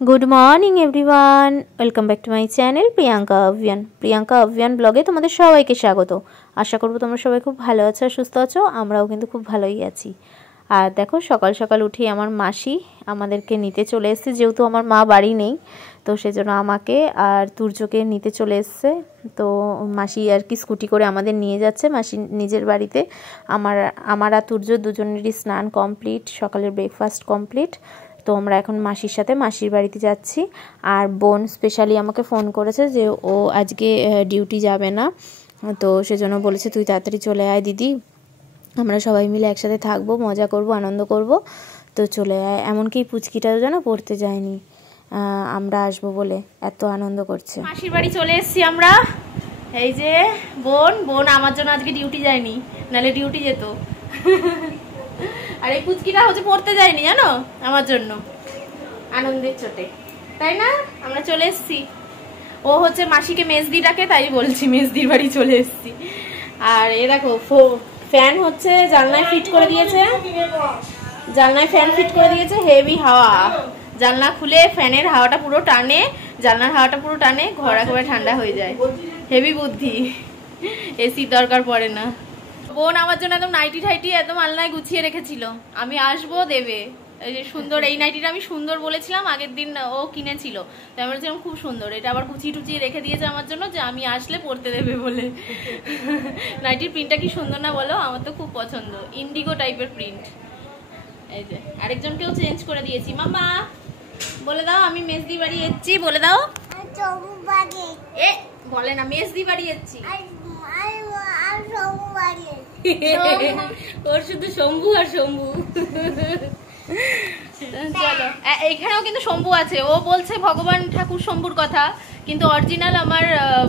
Good morning everyone, welcome back to my channel Priyanka Abhiyan ব্লগে তোমাদের সবাইকে স্বাগত। আশা করবো তোমরা সবাই খুব ভালো আছো আর সুস্থ আছো। আমরাও কিন্তু খুব ভালোই আছি। আর দেখো সকাল সকাল উঠেই আমার মাসি আমাদেরকে নিতে চলে এসেছে, যেহেতু আমার মা বাড়ি নেই তো সেজন্য আমাকে আর তুর্যকে নিতে চলে এসছে। তো মাসি আর কি স্কুটি করে আমাদের নিয়ে যাচ্ছে মাসি নিজের বাড়িতে। আমার আর তুর্য দুজনেরই স্নান কমপ্লিট, সকালের ব্রেকফাস্ট কমপ্লিট। তো আমরা এখন মাসির সাথে মাসির বাড়িতে যাচ্ছি। আর বোন স্পেশালি আমাকে ফোন করেছে যে ও আজকে ডিউটি যাবে না, তো সেজন্য বলেছে তুই তাড়াতাড়ি চলে আয় দিদি, আমরা সবাই মিলে একসাথে থাকবো, মজা করব, আনন্দ করব, তো চলে আয়। এমনকি পুচকিটাও যেন পড়তে যায়নি, আমরা আসবো বলে এত আনন্দ করছে। মাসির বাড়ি চলে এসেছি আমরা। এই যে বোন আমার জন্য আজকে ডিউটি যায়নি, নাহলে ডিউটি যেত। আর এই পুচকিটা হচ্ছে পড়তে যায়নি জানো, আমার জন্য আনন্দের চোটে, তাই না? আমরা চলে এসেছি। ও হচ্ছে মাসিকে মেজদি ডাকে, তাই বলছি মেজদির বাড়ি চলে এসেছি। আর এ দেখো ফ্যান হচ্ছে জানলায় ফিট করে দিয়েছে, জানলায় ফ্যান ফিট করে দিয়েছে, হেভি হাওয়া। জানলা খুলে ফ্যানের হাওয়াটা পুরো টানে, জানলার হাওয়াটা পুরো টানে, ঘর একেবারে ঠান্ডা হয়ে যায়। হেভি বুদ্ধি, এসির দরকার পড়ে না। বোন আমার জন্য একদম নাইটি ঠাইটি একদম আলনায় গুছিয়ে রেখেছিল, আমি আসবো দেবে। এই যে সুন্দর, এই নাইটিটা আমি সুন্দর বলেছিলাম, আগের দিন ও কিনেছিল, তাই আমি বলছিলাম খুব সুন্দর, এটা আবার গুছিয়ে টুচিয়ে রেখে দিয়েছে আমার জন্য যে আমি আসলে পরতে দেবে বলে। নাইটির প্রিন্টটা কি সুন্দর না বলো? আমার তো খুব পছন্দ, ইন্ডিগো টাইপের প্রিন্ট। এই যে আরেকজনকেও চেঞ্জ করে দিয়েছি। মামা বলে দাও আমি মেজদি বাড়ি এসেছি, বলে দাও। এ বলে না, মেজদি বাড়ি এসেছি। ওর শুধু শম্ভু আর শম্ভু। চলো, এখানেও কিন্তু শম্ভু আছে। ও বলছে ভগবান ঠাকুর শম্ভুর কথা, কিন্তু অরিজিনাল আমার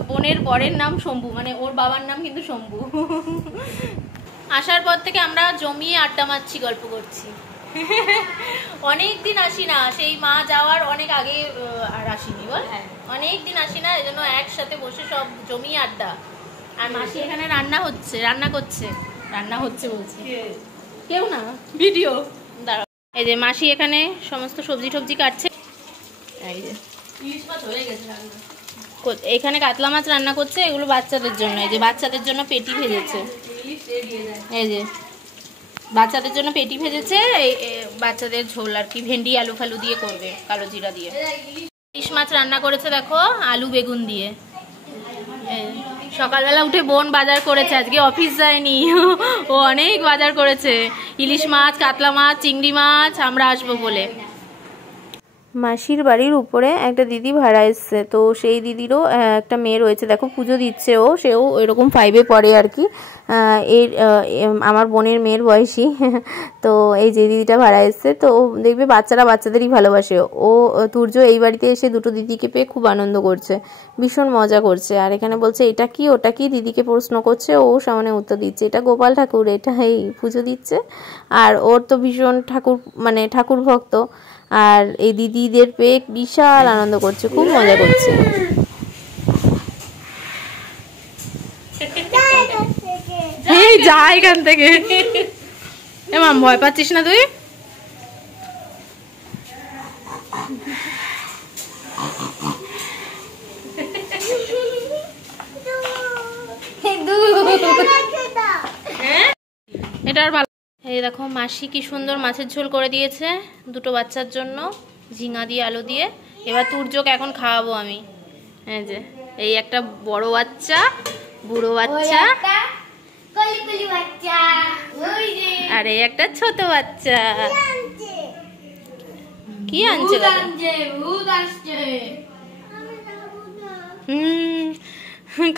বোনের বরের নাম শম্ভু, মানে ওর বাবার নাম কিন্তু শম্ভু। আসার পর থেকে আমরা জমিয়ে আড্ডা মারছি, গল্প করছি। অনেকদিন আসি না, সেই মা যাওয়ার অনেক আগে আর আসিনি, বল অনেকদিন আসি না, এই জন্য একসাথে বসে সব জমিয়ে আড্ডা। আর মাসি এখানে রান্না হচ্ছে বলছে কেউ না, ভিডিও দাঁড়াও। এই যে মাসি এখানে সমস্ত সবজি টবজি কাটছে। এই যে ইলিশ মাছ হয়ে গেছে রান্না, এখানে কাতলা মাছ রান্না করছে, এগুলো বাচ্চাদের জন্য। এই যে বাচ্চাদের জন্য পেটি ভেজেছে, এই যে বাচ্চাদের জন্য পেটি ভেজেছে, বাচ্চাদের ঝোল আর কি, ভেন্ডি আলু ফালু দিয়ে করবে, কালো জিরা দিয়ে। ইলিশ মাছ রান্না করেছে দেখো, আলু বেগুন দিয়ে। সকালবেলা উঠে বোন বাজার করেছে, আজকে অফিস যায়নি, ও অনেক বাজার করেছে, ইলিশ মাছ, কাতলা মাছ, চিংড়ি মাছ, আমরা আসবো বলে। মাসির বাড়ির উপরে একটা দিদি ভাড়া এসছে, তো সেই দিদিরও একটা মেয়ে রয়েছে, দেখো পুজো দিচ্ছে সেও এরকম 5-এ পড়ে আর কি, আমার বোনের মেয়ের বয়সী। তো এই যে দিদিটা ভাড়া এসছে, তো দেখবে বাচ্চারা বাচ্চাদেরই ভালোবাসে। তুর্য এই বাড়িতে এসে দুটো দিদিকে পেয়ে খুব আনন্দ করছে, ভীষণ মজা করছে। আর এখানে বলছে এটা কি ওটা কি, দিদিকে প্রশ্ন করছে, ও সামনে উত্তর দিচ্ছে, এটা গোপাল ঠাকুর, এটা এই পুজো দিচ্ছে। আর ওর তো ভীষণ ঠাকুর ভক্ত, আর এই দিদিদের পেয়ে বিশাল আনন্দ করছে, খুব মজা করছে। এই যা এখান থেকে, মাম ভয় পাচ্ছিস না তুই? এটা আর ভালো। এই দেখো মাসি কি সুন্দর মাছের ঝোল করে দিয়েছে দুটো বাচ্চার জন্য, ঝিঙা দিয়ে আলু দিয়ে। এবার তুর্যকে এখন খাওয়াবো আমি। এই যে এই একটা বড় বাচ্চা, বুড়ো বাচ্চা, আর এই একটা ছোট বাচ্চা। কি আনছে?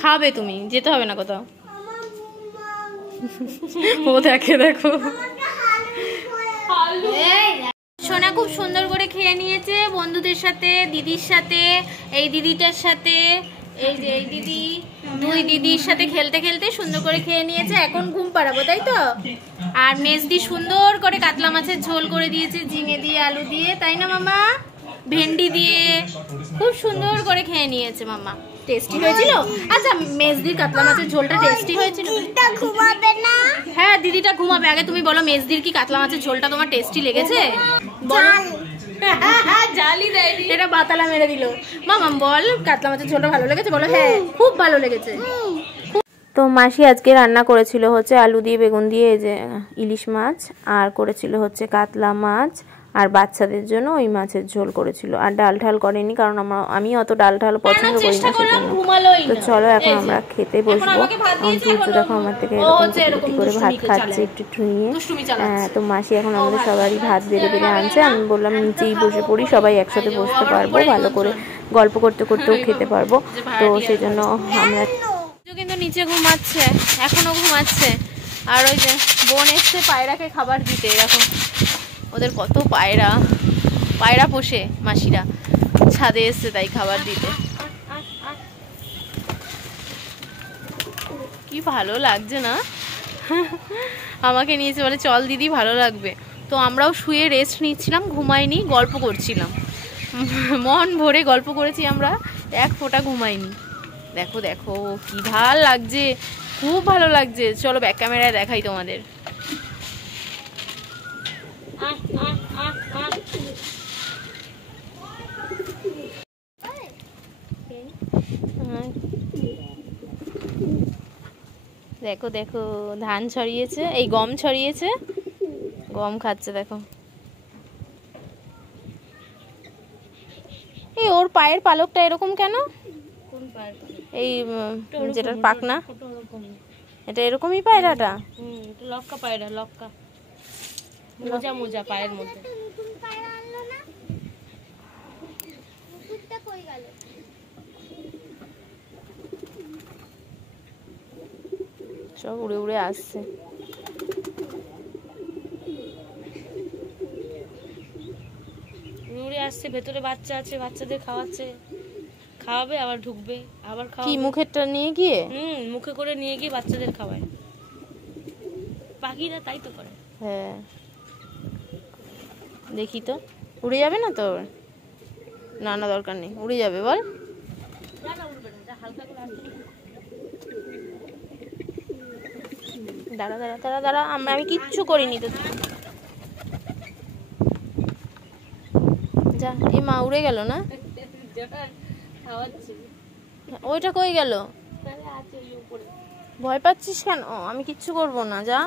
খাবে তুমি, যেতে হবে না কোথাও। ও দেখো সোনা খুব সুন্দর করে খেয়ে নিয়েছে বন্ধুদের সাথে, দিদির সাথে, এই দিদিটার সাথে, এই যে এই দিদি, দুই দিদির সাথে খেলতে খেলতে সুন্দর করে খেয়ে নিয়েছে। এখন ঘুম পাড়াবো, তাই তো? আর মেজদি সুন্দর করে কাতলা মাছের ঝোল করে দিয়েছে, ঝিঙে দিয়ে আলু দিয়ে, তাই না মামা? ভেন্ডি দিয়ে খুব সুন্দর করে খেয়ে নিয়েছে মামা। টেস্টি হয়েছিল? আচ্ছা মেজদির কাতলা মাছের ঝোলটা টেস্টি হয়েছিল? হ্যাঁ দিদিটা ঘুমাবে, আগে তুমি বলো মেজদির কি কাতলা মাছের ঝোলটা তোমার টেস্টি লেগেছে? বলো। জালি দেয়নি। এটা একটা বাতালা মেরে দিল। মামাম বল কাতলা মাছের ঝোলটা ভালো লেগেছে? বলো হ্যাঁ খুব ভালো লেগেছে। তো মাসি আজকে রান্না করেছিল হচ্ছে আলু দিয়ে বেগুন দিয়ে এই যে ইলিশ মাছ, আর করেছিল হচ্ছে কাতলা মাছ, আর বাচ্চাদের জন্য ওই মাছের ঝোল করেছিল, আর ডাল ঠাল করেনি কারণ আমি অত ডাল ঠাল পছন্দ করি না সেজন্য। তো চলো এখন আমরা খেতে বসবো। অন্তত দেখো আমার থেকে এরকম করে ভাত খাচ্ছে একটু একটু নিয়ে। তো মাসি এখন আমাদের সবারই ভাত বেড়ে বেড়ে আনছে। আমি বললাম নিচেই বসে পড়ি, সবাই একসাথে বসতে পারবো, ভালো করে গল্প করতে করতেও খেতে পারবো। তো সেই জন্য আমরা কিন্তু নিচে ঘুমাচ্ছে, এখনো ঘুমাচ্ছে। আর ওই যে বোন এসছে পায়রাকে খাবার দিতে। এরকম ওদের কত পায়রা, পায়রা পোষে মাসিরা, ছাদে এসছে তাই খাবার দিতে। কি ভালো লাগছে না? আমাকে নিয়েছে বলে চল দিদি ভালো লাগবে। তো আমরাও শুয়ে রেস্ট নিচ্ছিলাম, ঘুমাইনি, গল্প করছিলাম, মন ভরে গল্প করেছি আমরা, এক ফোঁটা ঘুমাইনি। দেখো দেখো কি ভাল লাগছে, খুব ভালো লাগছে। চলো ব্যাক ক্যামেরায় দেখাই তোমাদের। দেখো দেখো ধান ছড়িয়েছে, এই গম ছড়িয়েছে, গম খাচ্ছে দেখো। এই ওর পায়ের পালকটা এরকম কেন? এই যেটার পাখনা এটা এরকমই পায়রাটা। লক্কা পায়রা, লক্কা মোজা মোজা পায়ের মধ্যে। সব উড়ে উড়ে আসছে। উড়ে আসছে, ভেতরে বাচ্চা আছে, বাচ্চাদের খাওয়াচ্ছে, খাওয়াবে আবার ঢুকবে, আবার খাওয়াবে। কি মুখেরটা নিয়ে গিয়ে? মুখে করে নিয়ে গিয়ে বাচ্চাদের খাওয়ায়। পাখিরা তাই তো করে। হ্যাঁ দেখি তো উড়ে যাবে না তো? না না দরকার নেই, উড়ে যাবে বল। দাঁড়া দাঁড়া দাঁড়া দাঁড়া, আমি কিচ্ছু করিনি তো। যা, এ মা উড়ে গেল না? ওইটা কই গেল? ভয় পাচ্ছিস কেন? আমি কিচ্ছু করবো না, যা।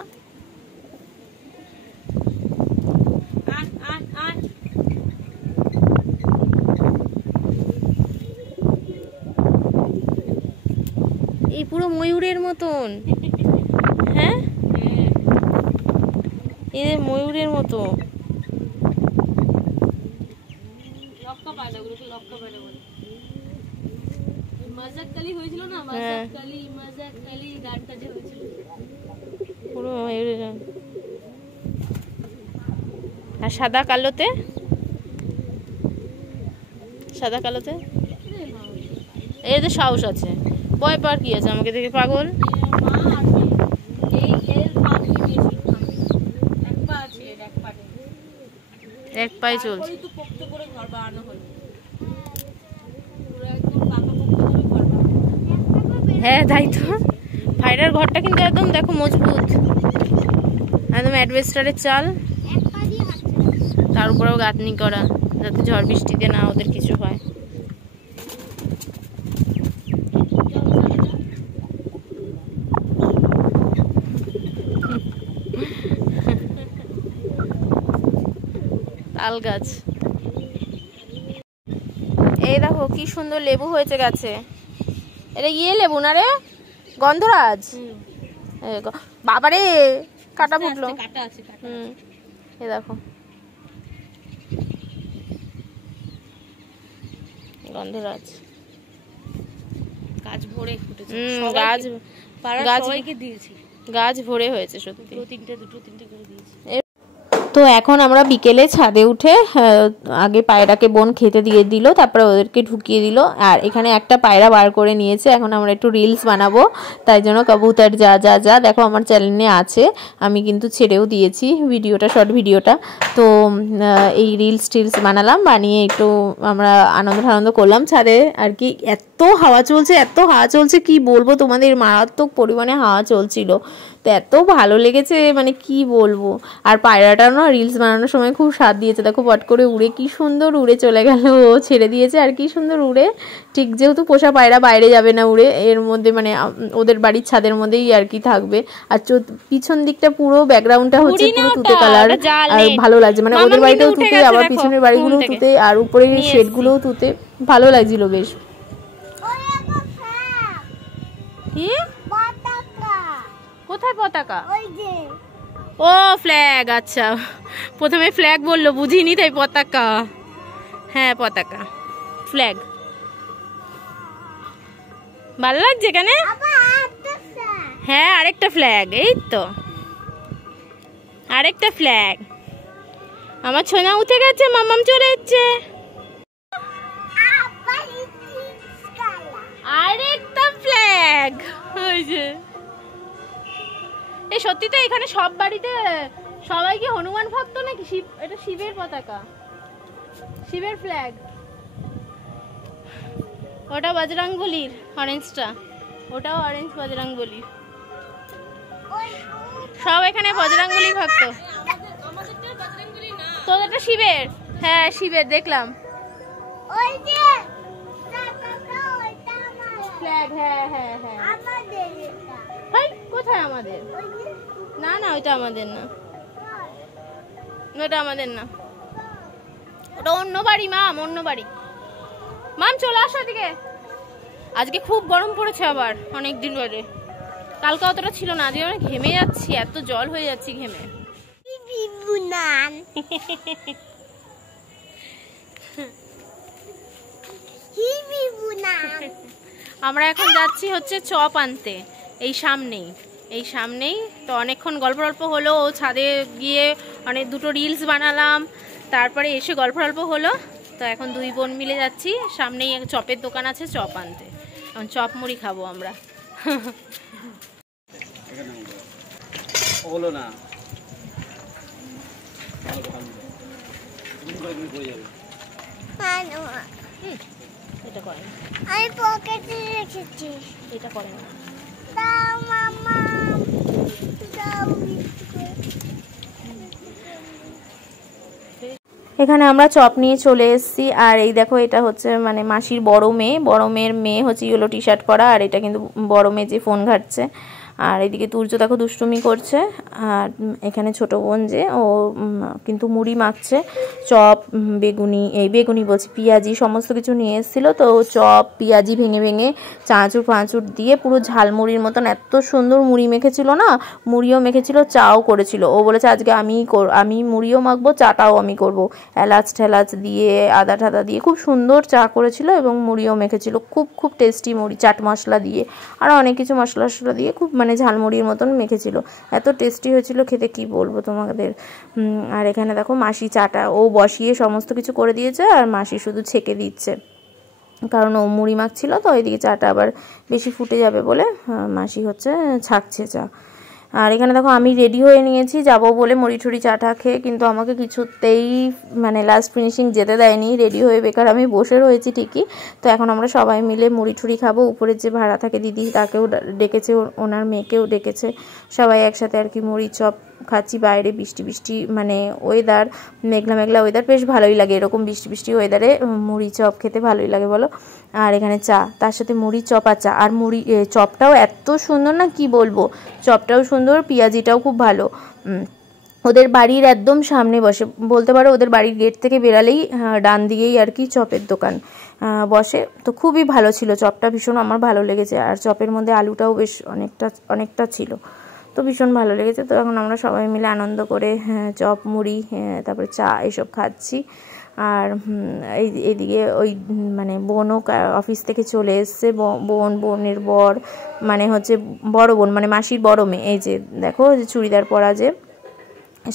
এই পুরো ময়ূরের মতন। হ্যাঁ এই ময়ূরের মতো। লক্কা পায়রা, ওগুলোকে লক্কা পায়রা বলে। মাজাক কালি হয়েছিল না, মাজাক কালি, মাজাক কালি গানটা যে হয়েছিল পুরো ময়ূরের। আর সাদা কালোতে, সাদা কালোতে এর তো সাহস আছে, ভয় পাওয়ার কি আছে? আমাকে দেখে পাগল। এক পায়ে চলছে। হ্যাঁ তাই তো, পায়রার ঘরটা কিন্তু একদম দেখো মজবুত, একদম অ্যাডভেস্টারের চাল, তার উপরেও গাঁথনি করা যাতে ঝড় বৃষ্টিতে না ওদের কিছু হয়। তাল গাছ, এই দেখো কি সুন্দর লেবু হয়েছে গাছে। এটা ইয়ে লেবু না রে, গন্ধরাজ। বাবারে কাটা ফুটলো। এই দেখো গন্ধরাজ, গাছ ভরে ফুটেছে। গাছ সবাইকে দিয়েছি, গাছ ভরে হয়েছে সত্যি। দুটো তিনটে করে দিয়েছি। তো এখন আমরা বিকেলে ছাদে উঠে আগে পায়রাকে বোন খেতে দিয়ে দিল, তারপরে ওদেরকে ঢুকিয়ে দিল। আর এখানে একটা পায়রা বার করে নিয়েছে, এখন আমরা একটু রিলস বানাবো, তাই জন্য কবুতর যা যা যা দেখো আমার চ্যানেলে আছে, আমি কিন্তু ছেড়েও দিয়েছি ভিডিওটা, শর্ট ভিডিওটা। তো এই টিলস বানালাম, বানিয়ে একটু আমরা আনন্দ করলাম ছাদে আর কি। এত হাওয়া চলছে, এত হাওয়া চলছে কি বলবো তোমাদের, মারাত্মক পরিমাণে হাওয়া চলছিল। তো এত ভালো লেগেছে মানে কি বলবো। আর পায়রাটা না রিলস বানানোর সময় খুব স্বাদ দিয়েছে, দেখো পট করে উড়ে কি সুন্দর উড়ে চলে গেল, ও ছেড়ে দিয়েছে আর কি সুন্দর উড়ে। ঠিক যেহেতু পোষা পায়রা বাইরে যাবে না উড়ে, এর মধ্যে মানে ওদের বাড়ির ছাদের মধ্যেই আর কি থাকবে। আর পিছন দিকটা পুরো ব্যাকগ্রাউন্ডটা হচ্ছে পুরো তুতে কালার, আর ভালো লাগছে মানে ওদের বাড়িতেও তুতে, আবার পিছনের বাড়িগুলোও তুতে, আর উপরের শেডগুলোও তুতে, ভালো লাগছিল বেশ। কি কোথায় পতাকা? ও ফ্ল্যাগ, আচ্ছা প্রথমে ফ্ল্যাগ বললো বুঝিনি তাই পতাকা। হ্যাঁ পতাকা, ফ্ল্যাগ ভালো লাগছে এখানে। হ্যাঁ আরেকটা ফ্ল্যাগ, এই তো আরেকটা ফ্ল্যাগ। আমার ছোনা উঠে গেছে, মামাম চলে যাচ্ছে। আরেকটা ফ্ল্যাগ হয়েছে। এই সত্যি তো এখানে সব বাড়িতে সবাই কি হনুমান ভক্ত নাকি? শিব, এটা শিবের পতাকা, শিবের ফ্ল্যাগ। ওটা বজরংবলীর অরেঞ্জটা, ওটাও অরেঞ্জ বজরংবলীর। সব এখানে বজরংবলী ভক্ত। তোদেরটা শিবের? হ্যাঁ শিবের, দেখলাম ফ্ল্যাগ। হ্যাঁ হ্যাঁ হ্যাঁ, কোথায় আমাদের? না না ওইটা আমাদের না, ওটা আমাদের না, ওটা অন্য বাড়ি মাম, অন্য বাড়ি। মাম চলে আসো এদিকে। আজকে খুব গরম পড়েছে আবার অনেক দিন ধরে, কালকে অতটা ছিল না। আজকে আমি ঘেমে যাচ্ছি, এত জল হয়ে যাচ্ছি ঘেমে। আমরা এখন যাচ্ছি হচ্ছে চপ আনতে, এই সামনেই, এই সামনেই। তো অনেকক্ষণ গল্প টল্প হলো, ও ছাদে গিয়ে অনেক দুটো রিলস বানালাম, তারপরে এসে গল্প টল্প হলো। তো এখন দুই বোন মিলে যাচ্ছি, সামনেই এক চপের দোকান আছে, চপ আনতে। এখন চপ মুড়ি খাবো আমরা। এটা করে আমি পকেটে রেখেছি, এটা করে না। দাও মামা, দাও। এখানে আমরা চপ নিয়ে চলে এসেছি। আর এই দেখো এটা হচ্ছে মানে মাসির বড় মেয়ে, বড় মেয়ের মেয়ে হচ্ছে ইয়েলো টি শার্ট পরা, আর এটা কিন্তু বড় মেয়ে যে ফোন ঘাটছে। আর এদিকে তুর্য দেখো দুষ্টুমি করছে। আর এখানে ছোট বোন যে ও কিন্তু মুড়ি মাখছে, চপ বেগুনি, এই বেগুনি বলছি পেঁয়াজি সমস্ত কিছু নিয়ে এসেছিলো। তো চপ পেঁয়াজি ভেঙে ভেঙে চাঁচুর ফাঁচুর দিয়ে পুরো ঝালমুড়ির মতন এত সুন্দর মুড়ি মেখেছিল না, মুড়িও মেখেছিল, চাও করেছিল। ও বলেছে আজকে আমি মুড়িও মাখবো, চাটাও আমি করব। এলাচ ঠেলাচ দিয়ে আদা ঠাদা দিয়ে খুব সুন্দর চা করেছিল, এবং মুড়িও মেখেছিল। খুব খুব টেস্টি মুড়ি, চাট মশলা দিয়ে আর অনেক কিছু মশলা টশলা দিয়ে খুব মানে ঝালমুড়ির মতন মেখেছিল। এত টেস্টি হয়েছিল খেতে কি বলবো তোমাদের। আর এখানে দেখো মাসি চাটা ও বসিয়ে সমস্ত কিছু করে দিয়েছে, আর মাসি শুধু ছেঁকে দিচ্ছে, কারণ ও মুড়ি মাখছিল। তো ওইদিকে চাটা আবার বেশি ফুটে যাবে বলে মাসি হচ্ছে ছাঁকছে চা। আর এখানে দেখো আমি রেডি হয়ে নিয়েছি যাব বলে মুড়ি ঠুড়ি চা টা খেয়ে, কিন্তু আমাকে কিছুতেই মানে লাস্ট ফিনিশিং যেতে দেয়নি। রেডি হয়ে বেকার আমি বসে রয়েছি ঠিকই। তো এখন আমরা সবাই মিলে মুড়ি ঠুড়ি খাবো। উপরের যে ভাড়া থাকে দিদি, তাকেও ডেকেছে, ওনার মেয়েকেও ডেকেছে, সবাই একসাথে আর কি মুড়ি চপ খাচ্ছি। বাইরে বৃষ্টি বৃষ্টি মানে ওয়েদার, মেঘলা মেঘলা ওয়েদার, বেশ ভালোই লাগে এরকম বৃষ্টি বৃষ্টি ওয়েদারে মুড়ি চপ খেতে ভালোই লাগে বলো। আর এখানে চা, তার সাথে মুড়ি চপ আর চা। আর মুড়ি চপটাও এত সুন্দর না কি বলবো, চপটাও সুন্দর, পেঁয়াজিটাও খুব ভালো। ওদের বাড়ির একদম সামনে বসে, বলতে পারো ওদের বাড়ির গেট থেকে বেরালেই ডান দিকেই আর কি চপের দোকান বসে। তো খুবই ভালো ছিল চপটা, ভীষণ আমার ভালো লেগেছে। আর চপের মধ্যে আলুটাও বেশ অনেকটা ছিল, তো ভীষণ ভালো লেগেছে। তো এখন আমরা সবাই মিলে আনন্দ করে চপ মুড়ি তারপরে চা এসব খাচ্ছি। আর এইদিকে ওই মানে বোনও অফিস থেকে চলে এসছে, বোনের বর মানে হচ্ছে বড় বোন মানে মাসির বড় মেয়ে, এই যে দেখো যে চুড়িদার পরা যে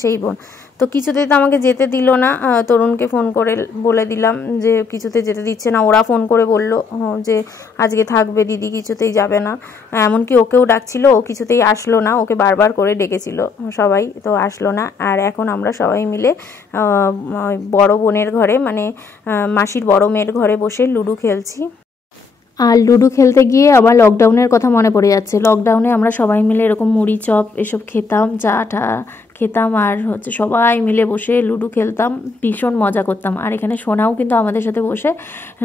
সেই বোন। তো কিছুতেই তো আমাকে যেতে দিল না, তরুণকে ফোন করে বলে দিলাম যে কিছুতে যেতে দিচ্ছে না। ওরা ফোন করে বলল যে আজকে থাকবে দিদি, কিছুতেই যাবে না। এমনকি ওকেও ডাকছিল, ও কিছুতেই আসলো না, ওকে বারবার করে ডেকেছিল সবাই, তো আসলো না। আর এখন আমরা সবাই মিলে বড় বোনের ঘরে মানে মাসির বড় মেয়ের ঘরে বসে লুডো খেলছি। আর লুডো খেলতে গিয়ে আবার লকডাউনের কথা মনে পড়ে যাচ্ছে। লকডাউনে আমরা সবাই মিলে এরকম মুড়ি চপ এসব খেতাম, চা টা খেতাম, আর হচ্ছে সবাই মিলে বসে লুডো খেলতাম, ভীষণ মজা করতাম। আর এখানে সোনাও কিন্তু আমাদের সাথে বসে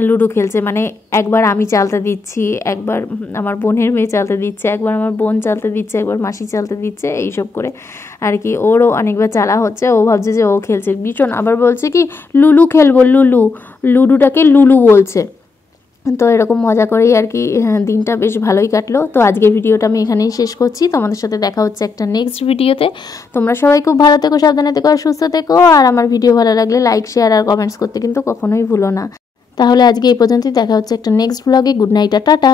লুডো খেলছে, মানে একবার আমি চালতে দিচ্ছি, একবার আমার বোনের মেয়ে চালতে দিচ্ছে, একবার আমার বোন চালতে দিচ্ছে, একবার মাসি চালতে দিচ্ছে, এইসব করে আর কি। ওরও অনেকবার চালা হচ্ছে, ও ভাবছে যে ও খেলছে ভীষণ, আবার বলছে কি লুলু খেলবো, লুডুটাকে লুলু বলছে। তো এরকম মজা করেই আর কি দিনটা বেশ ভালোই কাটলো। তো আজকের ভিডিওটা আমি এখানেই শেষ করছি, তোমাদের সাথে দেখা হচ্ছে একটা নেক্সট ভিডিওতে। তোমরা সবাই খুব ভালো থেকো, সাবধানে থেকো আর সুস্থ থেকো। আর আমার ভিডিও ভালো লাগলে লাইক, শেয়ার আর কমেন্টস করতে কিন্তু কখনোই ভুলো না। তাহলে আজকে এই পর্যন্তই, দেখা হচ্ছে একটা নেক্সট ব্লগে। গুড নাইট আর টাটা।